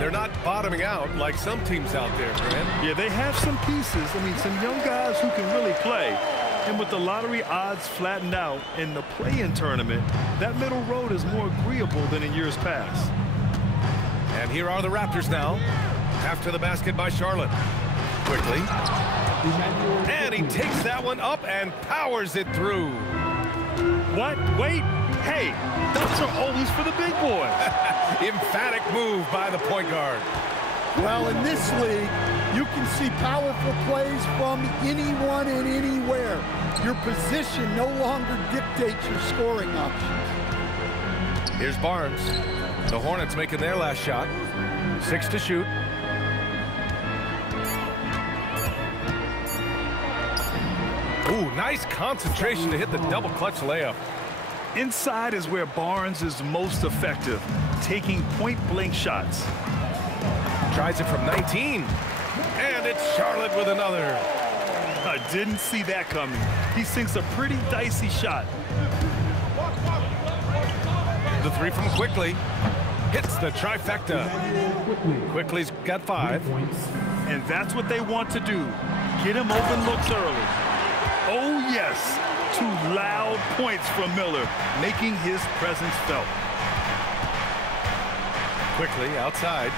they're not bottoming out like some teams out there, Grant. Yeah, they have some pieces. I mean, some young guys who can really play. And with the lottery odds flattened out in the play-in tournament, that middle road is more agreeable than in years past. And here are the Raptors now. After the basket by Charlotte. Quickly. And he takes that one up and powers it through. What? Wait. Hey, those are always for the big boys. Emphatic move by the point guard. Well, in this league, you can see powerful plays from anyone and anywhere. Your position no longer dictates your scoring options. Here's Barnes. The Hornets making their last shot. 6 to shoot. Ooh, nice concentration to hit the double clutch layup. Inside is where Barnes is most effective, taking point-blank shots. Tries it from 19. And it's Charlotte with another. I didn't see that coming. He sinks a pretty dicey shot. The three from Quickly. Hits the trifecta. Quickly's got 5. And that's what they want to do. Get him open looks early. Oh, yes. 2 loud points from Miller, making his presence felt. Quickly outside.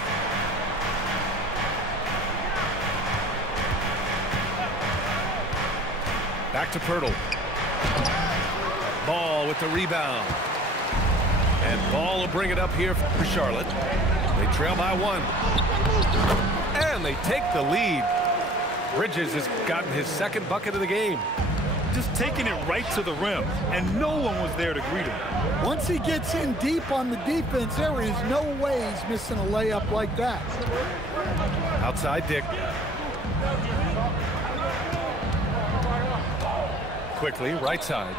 Back to Pirtle. Ball with the rebound. And Ball will bring it up here for Charlotte. They trail by 1. And they take the lead. Bridges has gotten his second bucket of the game. Just taking it right to the rim, and no one was there to greet him. Once he gets in deep on the defense, there is no way he's missing a layup like that. Outside Dick. Quickly, right side.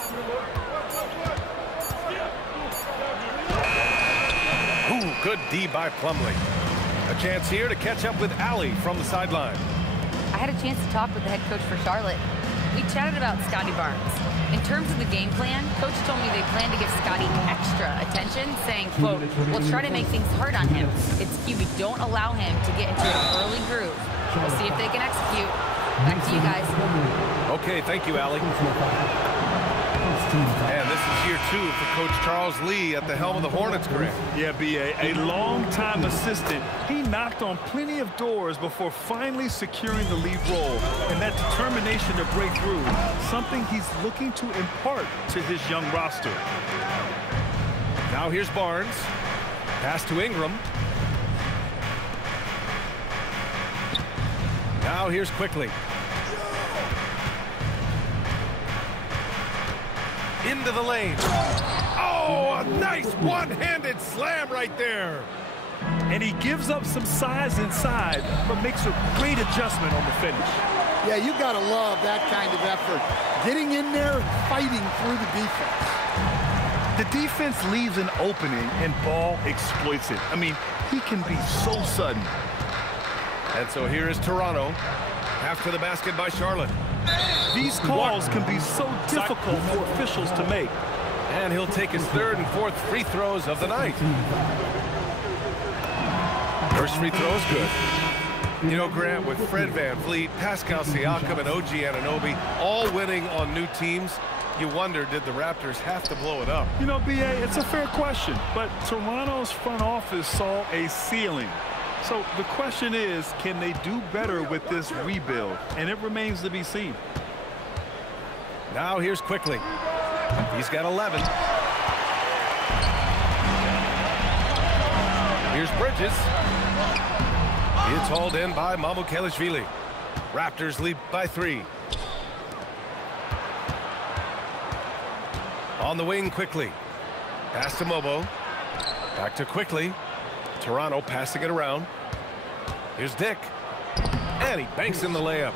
Ooh, good D by Plumlee. A chance here to catch up with Allie from the sideline. I had a chance to talk with the head coach for Charlotte. We chatted about Scotty Barnes. In terms of the game plan, Coach told me they plan to give Scotty extra attention, saying, quote, "We'll try to make things hard on him. It's key we don't allow him to get into an early groove. We'll see if they can execute." Back to you guys. Okay, thank you, Allie. And this is year 2 for Coach Charles Lee at the helm of the Hornets, Grant. Yeah, B.A., a long-time assistant. He knocked on plenty of doors before finally securing the lead role. And that determination to break through, something he's looking to impart to his young roster. Now here's Barnes. Pass to Ingram. Now here's Quickly. Into the lane. Oh, a nice one-handed slam right there. And he gives up some size inside, but makes a great adjustment on the finish. Yeah, you got to love that kind of effort. Getting in there and fighting through the defense. The defense leaves an opening, and Ball exploits it. I mean, he can be so sudden. And so here is Toronto after the basket by Charlotte. These calls can be so difficult for officials to make. And he'll take his 3rd and 4th free throws of the night. First free throw is good. You know, Grant, with Fred VanVleet, Pascal Siakam, and OG Anunoby all winning on new teams, you wonder, did the Raptors have to blow it up? You know, B.A., it's a fair question, but Toronto's front office saw a ceiling. So the question is, can they do better with this rebuild? And it remains to be seen. Now here's Quickly. He's got 11. Here's Bridges. It's hauled in by Mamukelashvili. Raptors lead by 3. On the wing Quickly. Pass to Mobo. Back to Quickly. Toronto passing it around. Here's Dick. And he banks in the layup.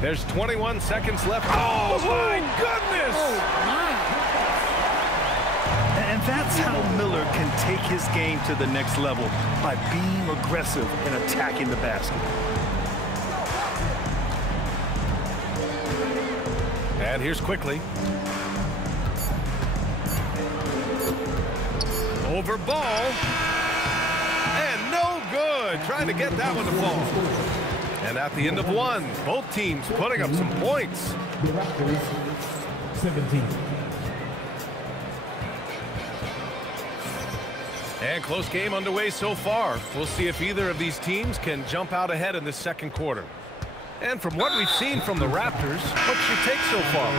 There's 21 seconds left. Oh, my goodness! Oh, my. And that's how Miller can take his game to the next level, by being aggressive and attacking the basket. And here's Quickly. Over Ball. good, trying to get that one to fall. And at the end of one, both teams putting up some points. The Raptors, 17. And close game underway so far. We'll see if either of these teams can jump out ahead in this second quarter. And from what we've seen from the Raptors, what's your take so far?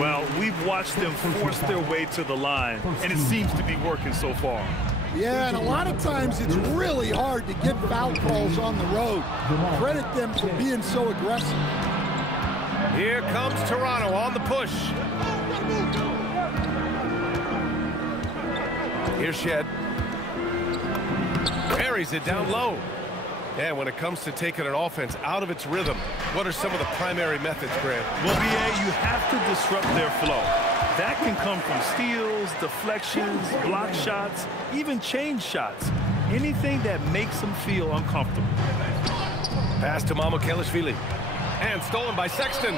Well, we've watched them force their way to the line, and it seems to be working so far. Yeah, and a lot of times it's really hard to get foul calls on the road. Credit them for being so aggressive. Here comes Toronto on the push. Here's Shed. Buries it down low. And when it comes to taking an offense out of its rhythm, what are some of the primary methods, Grant? Well, BA, you have to disrupt their flow. That can come from steals, deflections, block shots, even change shots. Anything that makes them feel uncomfortable. Pass to Mamukelashvili. And stolen by Sexton.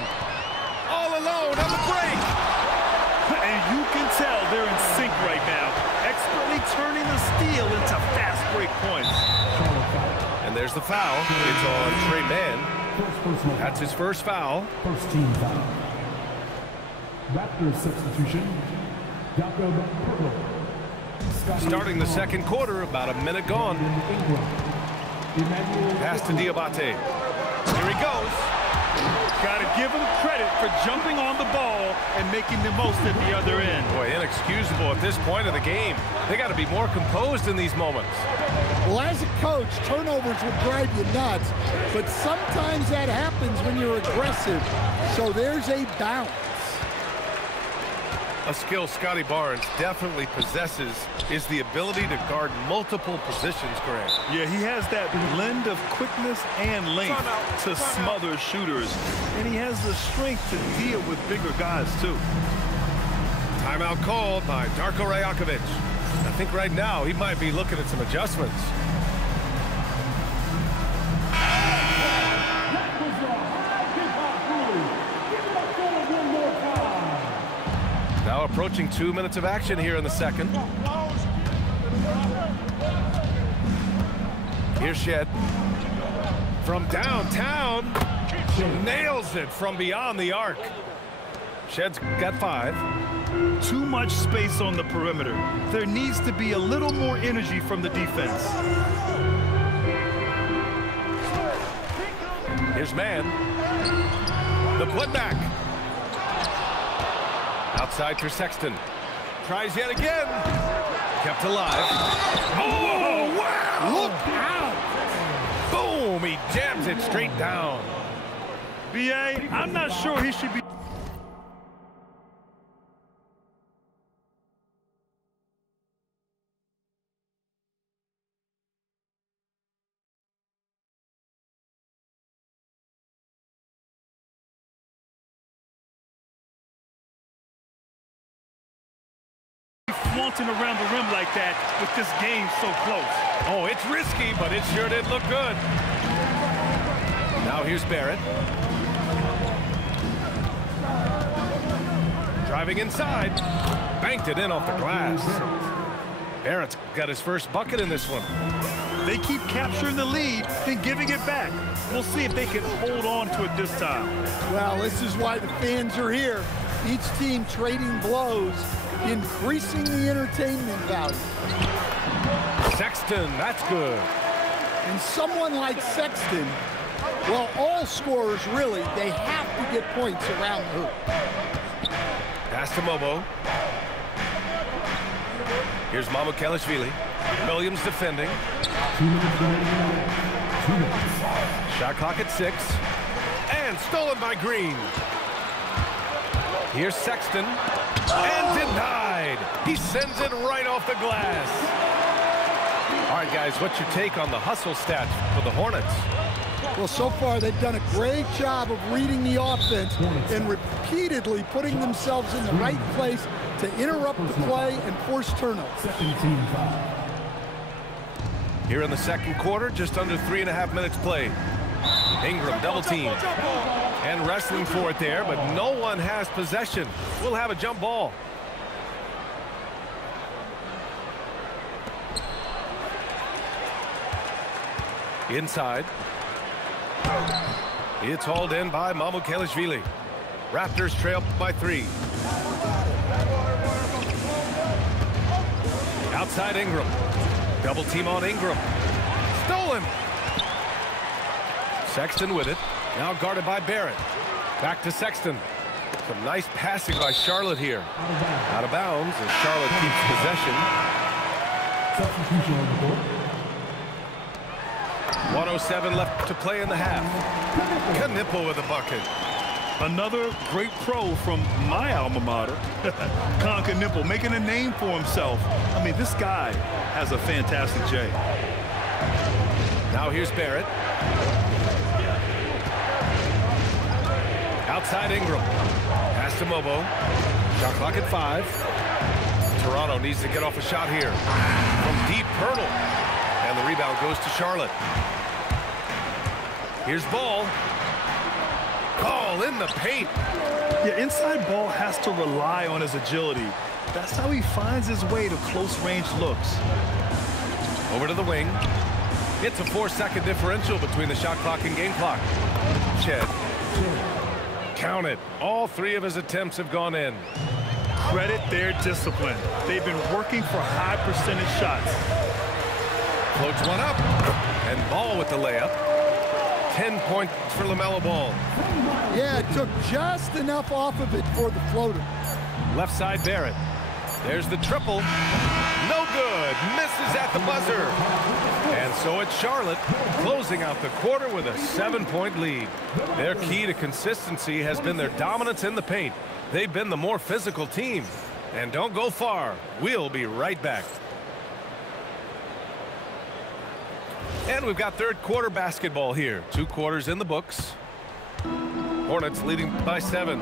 All alone on the break. And you can tell they're in sync right now, expertly turning the steal into fast break points. And there's the foul. It's on Trey Mann. That's his first foul. First team foul. Raptors substitution. Starting the second quarter, about a minute gone. Pass to Diabate. Here he goes. Got to give him credit for jumping on the ball and making the most at the other end. Boy, inexcusable at this point of the game. They got to be more composed in these moments. Well, as a coach, turnovers will drive you nuts, but sometimes that happens when you're aggressive. So there's a balance. A skill Scotty Barnes definitely possesses is the ability to guard multiple positions, Grant. Yeah, he has that blend of quickness and length to smother shooters. And he has the strength to deal with bigger guys, too. Timeout called by Darko Rajakovic. I think right now he might be looking at some adjustments. Now approaching 2 minutes of action here in the second. Here's Shed. From downtown. Nails it from beyond the arc. Shed's got 5. Too much space on the perimeter. There needs to be a little more energy from the defense. Here's Mann. The putback. Outside for Sexton. Tries yet again. Kept alive. Oh, wow! Look out! Boom! He jams it straight down. BA, I'm not sure he should be... flaunting around the rim like that with this game so close. Oh, it's risky, but it sure did look good. Now here's Barrett. Driving inside. Banked it in off the glass. Barrett's got his first bucket in this one. They keep capturing the lead, then giving it back. We'll see if they can hold on to it this time. Well, this is why the fans are here. Each team trading blows, increasing the entertainment value. Sexton, that's good. And someone like Sexton, well, all scorers really, they have to get points around the hoop. Pass to Mobo. Here's Mamukelashvili. Williams defending. 2 minutes remaining. 2 minutes. Shot clock at 6. And stolen by Green. Here's Sexton. And denied. He sends it right off the glass. All right, guys, what's your take on the hustle stats for the Hornets? Well, so far they've done a great job of reading the offense and repeatedly putting themselves in the right place to interrupt the play and force turnovers. Second team foul. Here in the second quarter, just under 3.5 minutes played. Ingram double team. And wrestling for it there, but no one has possession. We'll have a jump ball. Inside. It's hauled in by Mamukelashvili. Raptors trail by 3. Outside Ingram. Double team on Ingram. Stolen. Sexton with it. Now guarded by Barrett. Back to Sexton. Some nice passing by Charlotte here. Out of bounds as Charlotte keeps possession. Substitution on the board. 1:07 left to play in the half. Knipple with a bucket. Another great pro from my alma mater, Conker Nipple, making a name for himself. I mean, this guy has a fantastic J. Now here's Barrett. Outside Ingram. Pass to Mobo. Shot clock at 5. Toronto needs to get off a shot here. From deep, Pirtle. And the rebound goes to Charlotte. Here's Ball. Ball in the paint. Yeah, inside Ball has to rely on his agility. That's how he finds his way to close-range looks. Over to the wing. It's a 4-second differential between the shot clock and game clock. Shed. Count it. All 3 of his attempts have gone in. Credit their discipline. They've been working for high percentage shots. Floats one up. And Ball with the layup. 10 points for LaMelo Ball. Yeah, it took just enough off of it for the floater. Left side Barrett. There's the triple. No good. Misses at the buzzer. And so it's Charlotte closing out the quarter with a 7-point lead. Their key to consistency has been their dominance in the paint. They've been the more physical team. And don't go far. We'll be right back. And we've got third quarter basketball here. 2 quarters in the books. Hornets leading by 7.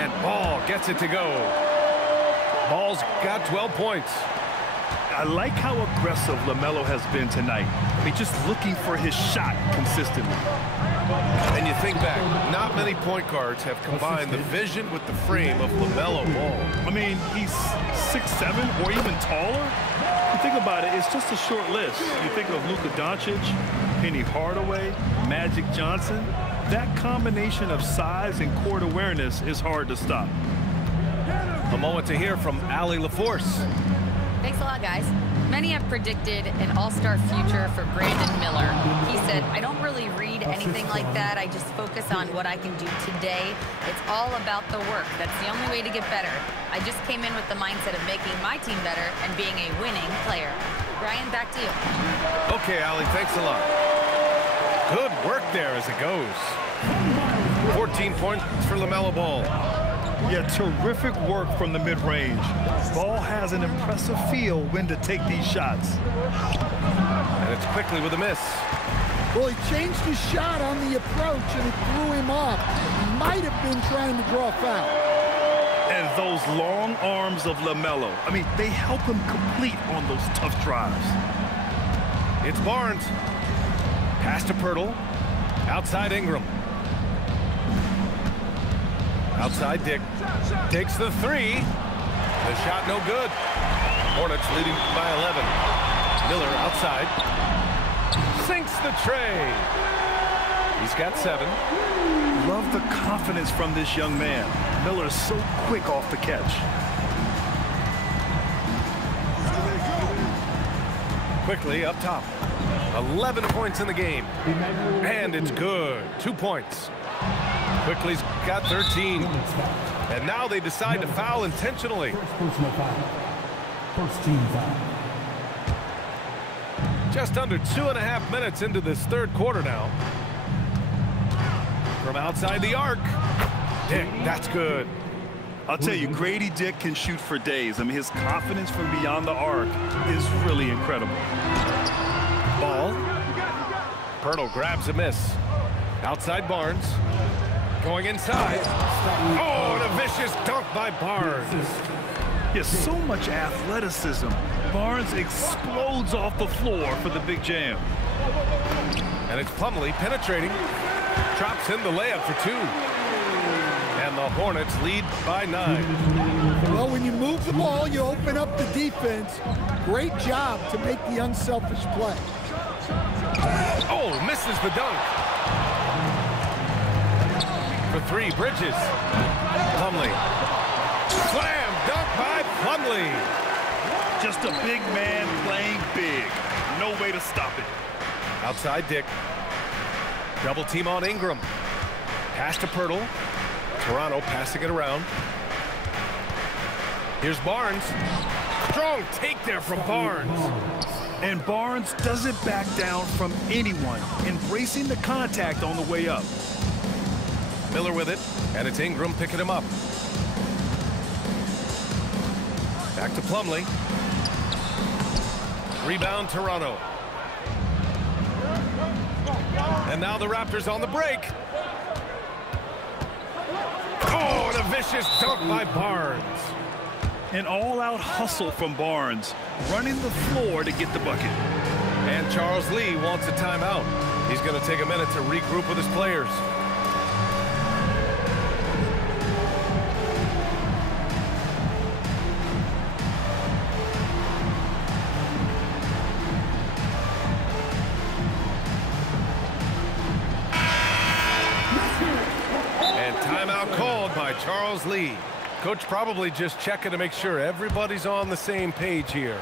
And Ball gets it to go. Ball's got 12 points. I like how aggressive LaMelo has been tonight. I mean, just looking for his shot consistently. And you think back, not many point guards have combined the vision with the frame of LaMelo Ball. I mean, he's 6'7" or even taller. You think about it, it's just a short list. You think of Luka Doncic, Penny Hardaway, Magic Johnson. That combination of size and court awareness is hard to stop. A moment to hear from Allie LaForce. Thanks a lot, guys. Many have predicted an all-star future for Brandon Miller. He said, I don't really read anything like that. I just focus on what I can do today. It's all about the work. That's the only way to get better. I just came in with the mindset of making my team better and being a winning player. Brian, back to you. Okay, Allie, thanks a lot. Good work there as it goes. 14 points for LaMelo Ball. Yeah, terrific work from the mid-range. Ball has an impressive feel when to take these shots. And it's quickly with a miss. Well, he changed his shot on the approach, and it threw him off. He might have been trying to draw a foul. And those long arms of LaMelo, I mean, they help him complete on those tough drives. It's Barnes. Pass to Pirtle. Outside Ingram. Outside Dick. Takes the 3. The shot no good. Hornets leading by 11. Miller outside. Sinks the tray. He's got 7. Love the confidence from this young man. Miller's so quick off the catch. Quickly up top. 11 points in the game. And it's good. 2 points. Quickly's got 13. And now they decide to foul intentionally. First personal foul. First team foul. Just under 2.5 minutes into this third quarter now. From outside the arc. Dick, that's good. I'll tell you, Grady Dick can shoot for days. I mean, his confidence from beyond the arc is really incredible. Ball. Pirtle grabs a miss. Outside Barnes. Going inside. Oh, and a vicious dunk by Barnes. He has so much athleticism. Barnes explodes off the floor for the big jam. And it's Plumlee penetrating. Drops in the layup for 2. And the Hornets lead by 9. Well, when you move the ball, you open up the defense. Great job to make the unselfish play. Oh, misses the dunk. For 3, Bridges. Plumlee. Slam dunk by Plumlee. Just a big man playing big. No way to stop it. Outside Dick. Double team on Ingram. Pass to Pirtle. Toronto passing it around. Here's Barnes. Strong take there from Barnes. And Barnes doesn't back down from anyone, embracing the contact on the way up. Miller with it, and it's Ingram picking him up. Back to Plumlee. Rebound Toronto. And now the Raptors on the break. Oh, and a vicious dunk by Barnes. An all-out hustle from Barnes, running the floor to get the bucket. And Charles Lee wants a timeout. He's going to take a minute to regroup with his players. And timeout called by Charles Lee. Coach probably just checking to make sure everybody's on the same page here.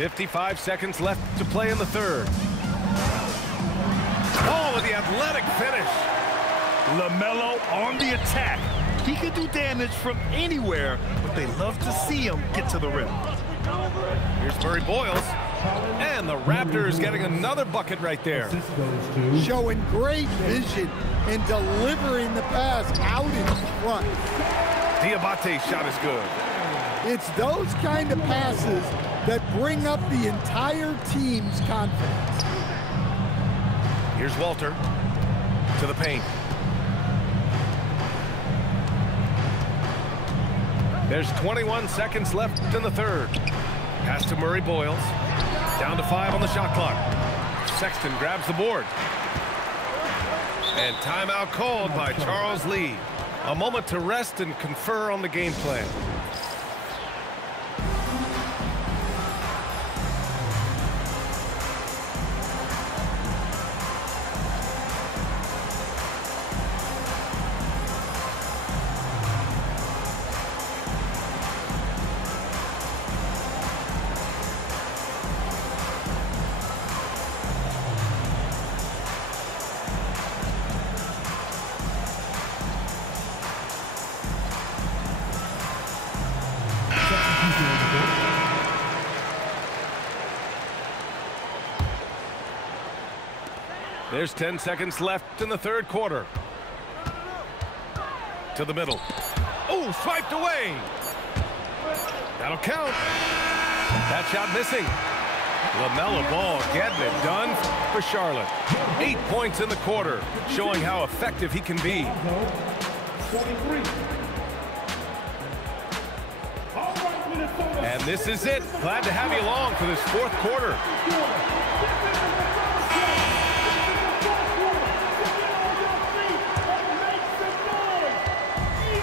.55 seconds left to play in the third. Oh, with the athletic finish. LaMelo on the attack. He can do damage from anywhere, but they love to see him get to the rim. Here's Murray Boyles. And the Raptors getting another bucket right there. Showing great vision and delivering the pass out in front. Diabate's shot is good. It's those kind of passes that bring up the entire team's confidence. Here's Walter to the paint. There's 21 seconds left in the third. Pass to Murray Boyles. Down to 5 on the shot clock. Sexton grabs the board. And timeout called by Charles Lee. A moment to rest and confer on the game plan. There's 10 seconds left in the third quarter. To the middle. Oh, swiped away. That'll count. That shot missing. LaMelo Ball getting it done for Charlotte. 8 points in the quarter, showing how effective he can be. And this is it. Glad to have you along for this fourth quarter.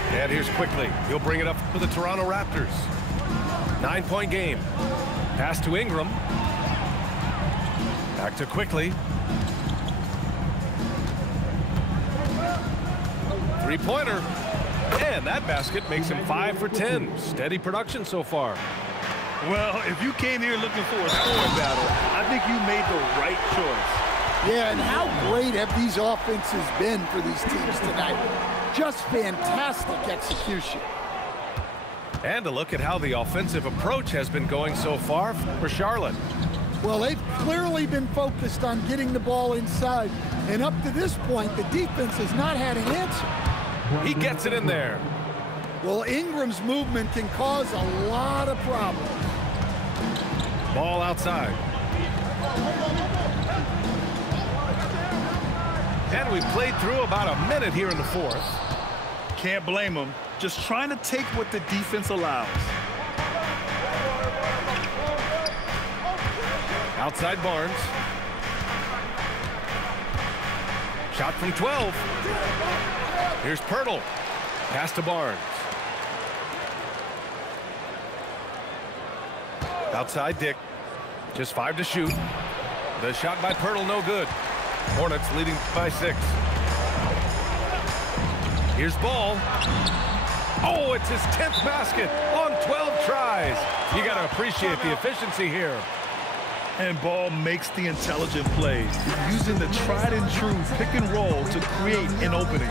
And here's Quickly. He'll bring it up for the Toronto Raptors. 9-point game. Pass to Ingram. Back to Quickly. Three-pointer. And that basket makes him 5 for 10. Steady production so far. Well, if you came here looking for a scoring battle, I think you made the right choice. Yeah, and how great have these offenses been for these teams tonight? Just fantastic execution. And a look at how the offensive approach has been going so far for Charlotte. Well, they've clearly been focused on getting the ball inside. And up to this point, the defense has not had an answer. He gets it in there. Well, Ingram's movement can cause a lot of problems. Ball outside. And we've played through about a minute here in the fourth. Can't blame him. Just trying to take what the defense allows. Outside Barnes. Shot from 12. Here's Pirtle. Pass to Barnes. Outside Dick. Just 5 to shoot. The shot by Pirtle, no good. Hornets leading by 6. Here's Ball. Oh, it's his 10th basket on 12 tries. You got to appreciate the efficiency here. And Ball makes the intelligent play, using the tried and true pick and roll to create an opening.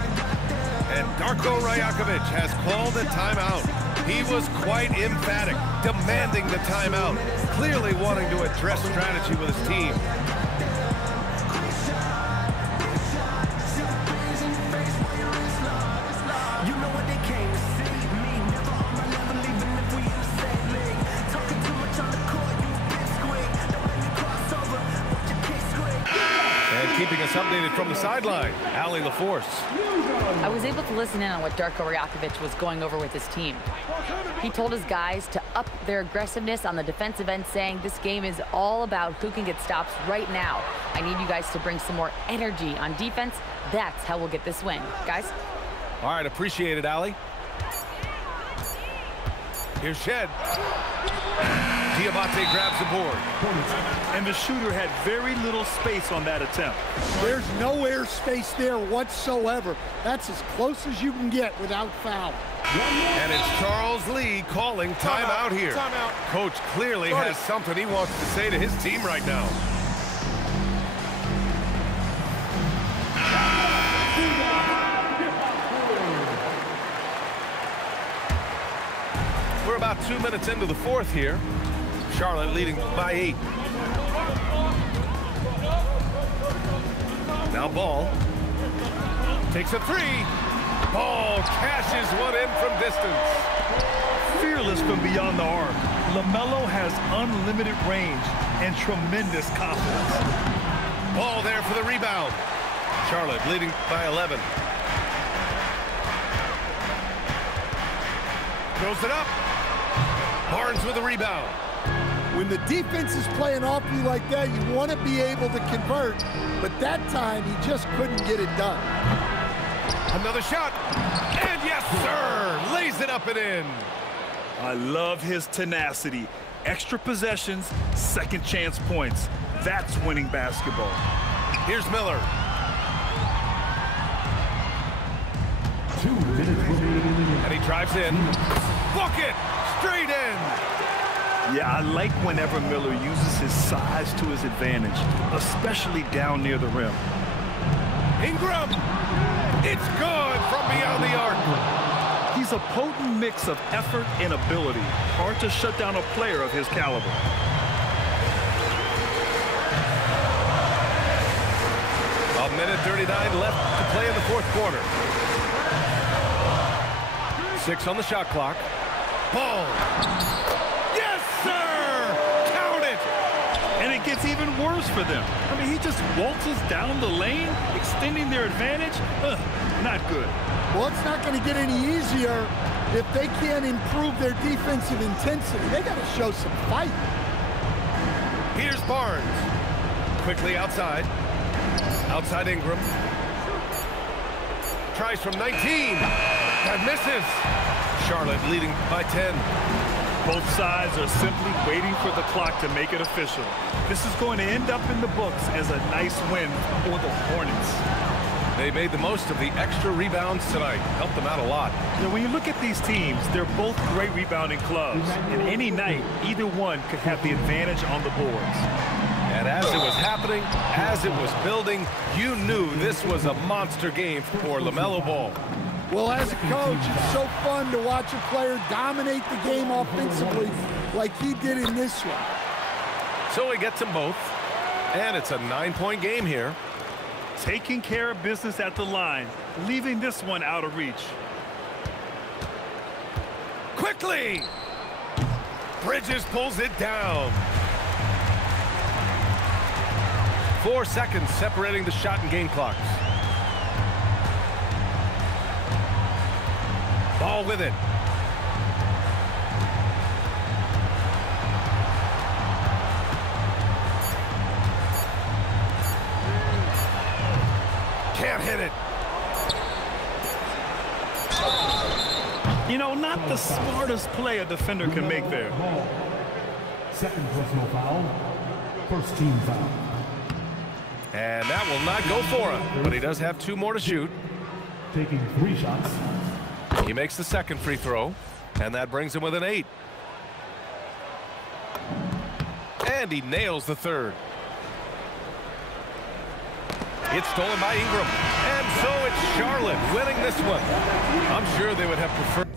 And Darko Rajakovic has called a timeout. He was quite emphatic, demanding the timeout, clearly wanting to address strategy with his team. Keeping us updated from the sideline, Allie LaForce. I was able to listen in on what Darko Rajakovic was going over with his team. He told his guys to up their aggressiveness on the defensive end, saying this game is all about who can get stops right now. I need you guys to bring some more energy on defense. That's how we'll get this win. Guys? All right, appreciate it, Allie. Here's Shed. Diabate grabs the board. And the shooter had very little space on that attempt. There's no air space there whatsoever. That's as close as you can get without foul. And it's Charles Lee calling timeout here. Timeout. Coach clearly has something he wants to say to his team right now. We're about 2 minutes into the fourth here. Charlotte leading by 8. Now Ball takes a 3. Ball cashes one in from distance. Fearless from beyond the arc, LaMelo has unlimited range and tremendous confidence. Ball there for the rebound. Charlotte leading by 11. Throws it up. Barnes with the rebound. When the defense is playing off you like that, you want to be able to convert, but that time he just couldn't get it done. Another shot, and yes, sir, lays it up and in. I love his tenacity. Extra possessions, second chance points. That's winning basketball. Here's Miller. 2 minutes remaining. And he drives in. Bucket, straight in. Yeah, I like whenever Miller uses his size to his advantage, especially down near the rim. Ingram, it's good from beyond the arc. He's a potent mix of effort and ability. Hard to shut down a player of his caliber. A minute 39 left to play in the fourth quarter. 6 on the shot clock. Ball. Yes, sir! Count it! And it gets even worse for them. I mean, he just waltzes down the lane, extending their advantage. Not good. Well, it's not going to get any easier if they can't improve their defensive intensity. They got to show some fight. Here's Barnes. Quickly outside. Outside Ingram. Tries from 19. That misses. Charlotte leading by 10. Both sides are simply waiting for the clock to make it official. This is going to end up in the books as a nice win for the Hornets. They made the most of the extra rebounds tonight. Helped them out a lot. You know, when you look at these teams, they're both great rebounding clubs. And any night, either one could have the advantage on the boards. And as it was happening, as it was building, you knew this was a monster game for LaMelo Ball. Well, as a coach, it's so fun to watch a player dominate the game offensively like he did in this one. So he gets them both. And it's a 9-point game here. Taking care of business at the line, leaving this one out of reach. Quickly! Bridges pulls it down. 4 seconds separating the shot and game clocks. Ball with it. Can't hit it. You know, not the smartest play a defender can make there. Second personal foul. First team foul. And that will not go for him, but he does have 2 more to shoot. Taking 3 shots. He makes the second free throw, and that brings him with an 8. And he nails the third. It's stolen by Ingram. And so it's Charlotte winning this one. I'm sure they would have preferred.